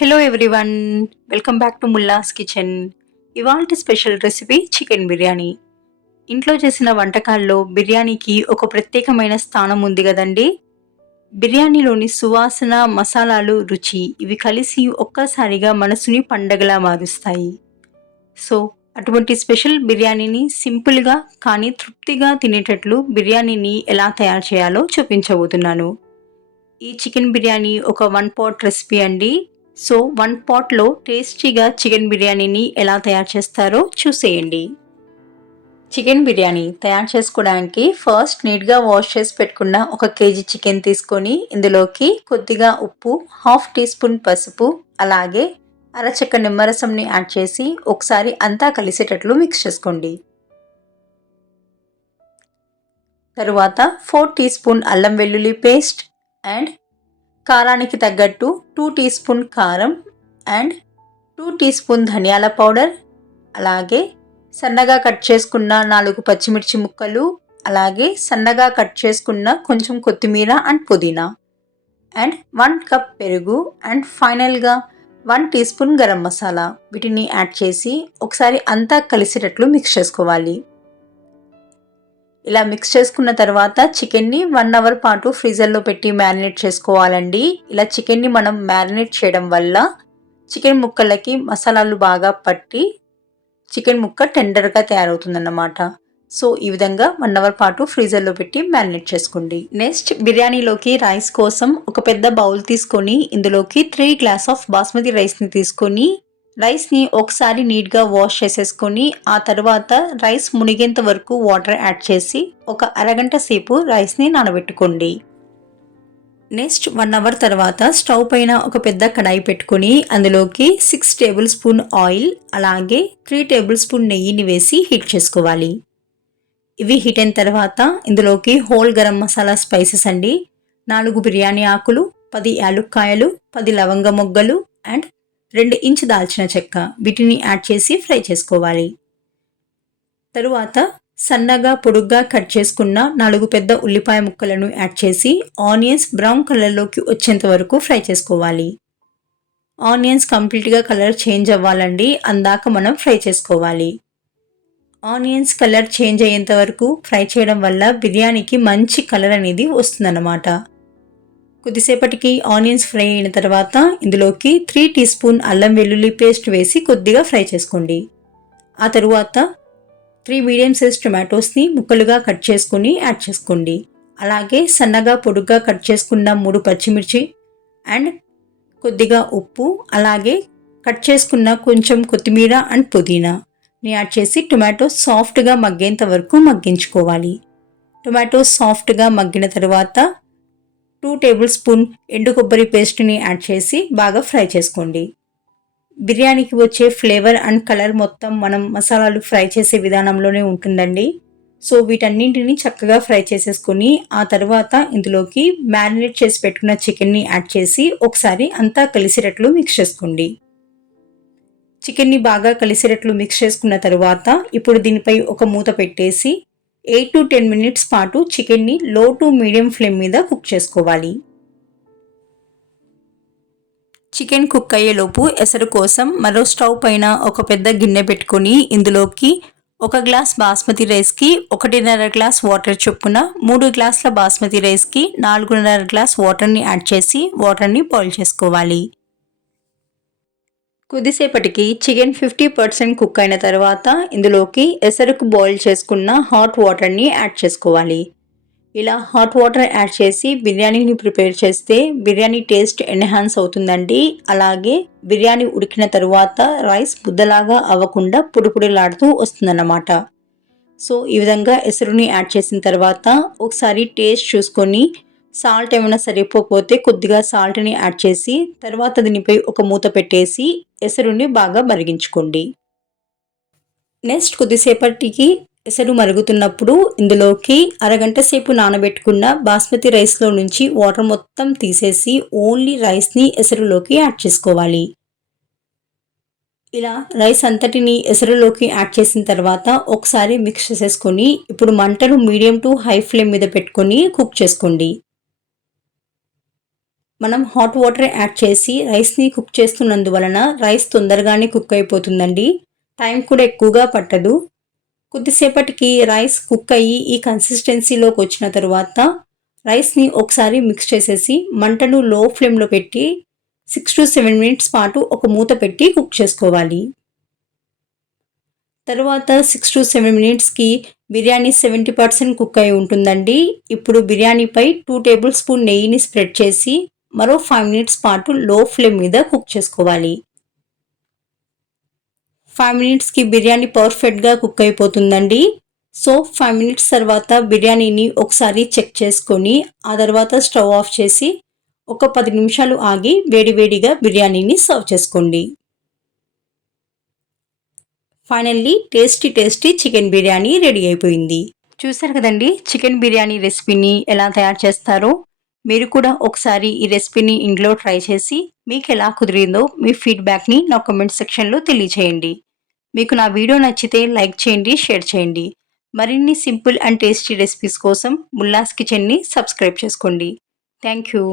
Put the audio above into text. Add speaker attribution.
Speaker 1: Hello everyone welcome back to Mullas kitchen ఇవాళ special recipe chicken biryani. ఇంట్లో చేసిన వంటకాల్లో బిర్యానీకి ఒక ప్రత్యేకమైన స్థానం ఉంది కదండి? బిర్యానీలోని సువాసన మసాలాలు రుచి ఇవి కలిసి ఒక్కసారిగా మనసుని పండగలా మారుస్తాయి. సో అటువంటి స్పెషల్ బిర్యానీని సింపుల్గా కానీ తృప్తిగా తినేటట్లు బిర్యానీని ఎలా తయారు చేయాలో చూపించబోతున్నాను. ఈ చికెన్ బిర్యానీ ఒక వన్ పాట్ రెసిపీ అండి. సో వన్ పాట్లో టేస్టీగా చికెన్ బిర్యానీని ఎలా తయారు చేస్తారో చూసేయండి. చికెన్ బిర్యానీ తయారు చేసుకోవడానికి ఫస్ట్ నీట్గా వాష్ చేసి పెట్టుకున్న ఒక కేజీ చికెన్ తీసుకొని ఇందులోకి కొద్దిగా ఉప్పు హాఫ్ టీ స్పూన్ పసుపు అలాగే అరచక్క నిమ్మరసంని యాడ్ చేసి ఒకసారి అంతా కలిసేటట్లు మిక్స్ చేసుకోండి. తరువాత ఫోర్ టీ స్పూన్ అల్లం వెల్లుల్లి పేస్ట్ అండ్ కారానికి తగ్గట్టు టూ టీ స్పూన్ కారం అండ్ టూ టీ స్పూన్ ధనియాల పౌడర్. అలాగే సన్నగా కట్ చేసుకున్న నాలుగు పచ్చిమిర్చి ముక్కలు. అలాగే సన్నగా కట్ చేసుకున్న కొంచెం కొత్తిమీర అండ్ పుదీనా. అండ్ వన్ కప్ పెరుగు అండ్ ఫైనల్గా one teaspoon garam masala. వీటిని యాడ్ చేసి ఒకసారి అంతా కలిసేటట్లు మిక్స్ చేసుకోవాలి. ఇలా మిక్స్ చేసుకున్న తర్వాత చికెన్ని వన్ అవర్ పాటు ఫ్రీజర్లో పెట్టి మ్యారినేట్ చేసుకోవాలండి. ఇలా చికెన్ని మనం మ్యారినేట్ చేయడం వల్ల చికెన్ ముక్కలకి మసాలాలు బాగా పట్టి చికెన్ ముక్క టెండర్గా తయారవుతుందన్నమాట. సో ఈ విధంగా వన్ అవర్ పాటు ఫ్రీజర్లో పెట్టి మ్యారినేట్ చేసుకోండి. నెక్స్ట్ బిర్యానీలోకి రైస్ కోసం ఒక పెద్ద బౌల్ తీసుకొని ఇందులోకి త్రీ గ్లాస్ ఆఫ్ బాస్మతి రైస్ని తీసుకొని రైస్ని ఒకసారి నీట్గా వాష్ చేసేసుకొని ఆ తర్వాత రైస్ మునిగేంత వరకు వాటర్ యాడ్ చేసి ఒక అరగంట సేపు రైస్ని నానబెట్టుకోండి. నెక్స్ట్ వన్ అవర్ తర్వాత స్టవ్ పైన ఒక పెద్ద కడాయి పెట్టుకొని అందులోకి సిక్స్ టేబుల్ స్పూన్ ఆయిల్ అలాగే త్రీ టేబుల్ స్పూన్ నెయ్యిని వేసి హీట్ చేసుకోవాలి. ఇవి హీట్ అయిన తర్వాత ఇందులోకి హోల్ గరం మసాలా స్పైసెస్ అండి నాలుగు బిర్యానీ ఆకులు పది యాలుక్కాయలు పది లవంగ మొగ్గలు అండ్ రెండు ఇంచ్ దాల్చిన చెక్క వీటిని యాడ్ చేసి ఫ్రై చేసుకోవాలి. తరువాత సన్నగా పొడుగ్గా కట్ చేసుకున్న నాలుగు పెద్ద ఉల్లిపాయ ముక్కలను యాడ్ చేసి ఆనియన్స్ బ్రౌన్ కలర్లోకి వచ్చేంత వరకు ఫ్రై చేసుకోవాలి. ఆనియన్స్ కంప్లీట్గా కలర్ చేంజ్ అవ్వాలండి అందాక మనం ఫ్రై చేసుకోవాలి. ఆనియన్స్ కలర్ చేంజ్ అయ్యేంత వరకు ఫ్రై చేయడం వల్ల బిర్యానీకి మంచి కలర్ అనేది వస్తుందన్నమాట. కొద్దిసేపటికి ఆనియన్స్ ఫ్రై అయిన తర్వాత ఇందులోకి త్రీ టీ స్పూన్ అల్లం వెల్లుల్లి పేస్ట్ వేసి కొద్దిగా ఫ్రై చేసుకోండి. ఆ తరువాత త్రీ మీడియం సైజ్ టొమాటోస్ని ముక్కలుగా కట్ చేసుకుని యాడ్ చేసుకోండి. అలాగే సన్నగా పొడుగ్గా కట్ చేసుకున్న మూడు పచ్చిమిర్చి అండ్ కొద్దిగా ఉప్పు అలాగే కట్ చేసుకున్న కొంచెం కొత్తిమీర అండ్ పుదీనాని యాడ్ చేసి టొమాటో సాఫ్ట్గా మగ్గేంత వరకు మగ్గించుకోవాలి. టొమాటో సాఫ్ట్గా మగ్గిన తర్వాత టూ టేబుల్ స్పూన్ ఎండు కొబ్బరి పేస్ట్ని యాడ్ చేసి బాగా ఫ్రై చేసుకోండి. బిర్యానీకి వచ్చే ఫ్లేవర్ అండ్ కలర్ మొత్తం మనం మసాలాలు ఫ్రై చేసే విధానంలోనే ఉంటుందండి. సో వీటన్నింటిని చక్కగా ఫ్రై చేసేసుకొని ఆ తర్వాత ఇందులోకి మ్యారినేట్ చేసి పెట్టుకున్న చికెన్ని యాడ్ చేసి ఒకసారి అంతా కలిసేటట్లు మిక్స్ చేసుకోండి. చికెన్ని బాగా కలిసేటట్లు మిక్స్ చేసుకున్న తర్వాత ఇప్పుడు దీనిపై ఒక మూత పెట్టేసి ఎయిట్ టు టెన్ మినిట్స్ పాటు చికెన్ని లో టు మీడియం ఫ్లేమ్ మీద కుక్ చేసుకోవాలి. చికెన్ కుక్ అయ్యేలోపు ఎసరు కోసం మరో స్టవ్ పైన ఒక పెద్ద గిన్నె పెట్టుకొని ఇందులోకి ఒక గ్లాస్ బాస్మతి రైస్కి ఒకటిన్నర గ్లాస్ వాటర్ చొప్పున మూడు గ్లాసుల బాస్మతి రైస్కి నాలుగున్నర గ్లాస్ వాటర్ని యాడ్ చేసి వాటర్ని బాయిల్ చేసుకోవాలి. కొద్దిసేపటికి చికెన్ ఫిఫ్టీ పర్సెంట్ కుక్ అయిన తర్వాత ఇందులోకి ఎసరుకు బాయిల్ చేసుకున్న హాట్ వాటర్ని యాడ్ చేసుకోవాలి. ఇలా హాట్ వాటర్ యాడ్ చేసి బిర్యానీని ప్రిపేర్ చేస్తే బిర్యానీ టేస్ట్ ఎన్హాన్స్ అవుతుందండి. అలాగే బిర్యానీ ఉడికిన తరువాత రైస్ బుద్దలాగా అవ్వకుండా పొడిపొడిలాడుతూ వస్తుందన్నమాట. సో ఈ విధంగా ఎసరుని యాడ్ చేసిన తర్వాత ఒకసారి టేస్ట్ చూసుకొని సాల్ట్ ఏమైనా సరిపోకపోతే కొద్దిగా సాల్ట్ని యాడ్ చేసి తర్వాత దీనిపై ఒక మూత పెట్టేసి ఎసరుని బాగా మరిగించుకోండి. నెక్స్ట్ కొద్దిసేపటికి ఎసరు మరుగుతున్నప్పుడు ఇందులోకి అరగంట సేపు నానబెట్టుకున్న బాస్మతి రైస్లో నుంచి వాటర్ మొత్తం తీసేసి ఓన్లీ రైస్ని ఎసరులోకి యాడ్ చేసుకోవాలి. ఇలా రైస్ అంతటిని ఎసరులోకి యాడ్ చేసిన తర్వాత ఒకసారి మిక్స్ చేసేసుకొని ఇప్పుడు మంటను మీడియం టు హై ఫ్లేమ్ మీద పెట్టుకొని కుక్ చేసుకోండి. మనం హాట్ వాటర్ యాడ్ చేసి రైస్ని కుక్ చేస్తున్నందువలన రైస్ తొందరగానే కుక్ అయిపోతుందండి. టైం కూడా ఎక్కువగా పట్టదు. కొద్దిసేపటికి రైస్ కుక్ అయ్యి ఈ కన్సిస్టెన్సీలోకి వచ్చిన తర్వాత రైస్ని ఒకసారి మిక్స్ చేసేసి మంటను లో ఫ్లేమ్లో పెట్టి సిక్స్ టు సెవెన్ మినిట్స్ పాటు ఒక మూత పెట్టి కుక్ చేసుకోవాలి. తర్వాత సిక్స్ టు సెవెన్ మినిట్స్కి బిర్యానీ సెవెంటీ పర్సెంట్ కుక్ అయి ఉంటుందండి. ఇప్పుడు బిర్యానీపై టూ టేబుల్ స్పూన్ నెయ్యిని స్ప్రెడ్ చేసి మరో ఫైవ్ మినిట్స్ పాటు లో ఫ్లేమ్ మీద కుక్ చేసుకోవాలి. ఫైవ్ మినిట్స్కి బిర్యానీ పర్ఫెక్ట్గా కుక్ అయిపోతుందండి. సో ఫైవ్ మినిట్స్ తర్వాత బిర్యానీని ఒకసారి చెక్ చేసుకొని ఆ తర్వాత స్టవ్ ఆఫ్ చేసి ఒక పది నిమిషాలు ఆగి వేడివేడిగా బిర్యానీని సర్వ్ చేసుకోండి. Finally tasty tasty chicken biryani ready అయిపోయింది. చూసారు కదండి చికెన్ బిర్యానీ రెసిపీని ఎలా తయారు చేస్తారో? మీరు కూడా ఒకసారి ఈ రెసిపీని ఇంట్లో ట్రై చేసి మీకు ఎలా కుదిరిందో మీ ఫీడ్బ్యాక్ని నా కామెంట్ సెక్షన్లో తెలియచేయండి. మీకు నా వీడియో నచ్చితే లైక్ చేయండి షేర్ చేయండి. మరిన్ని సింపుల్ అండ్ టేస్టీ రెసిపీస్ కోసం ముల్లాస్ కిచెన్ని సబ్స్క్రైబ్ చేసుకోండి. Thank you.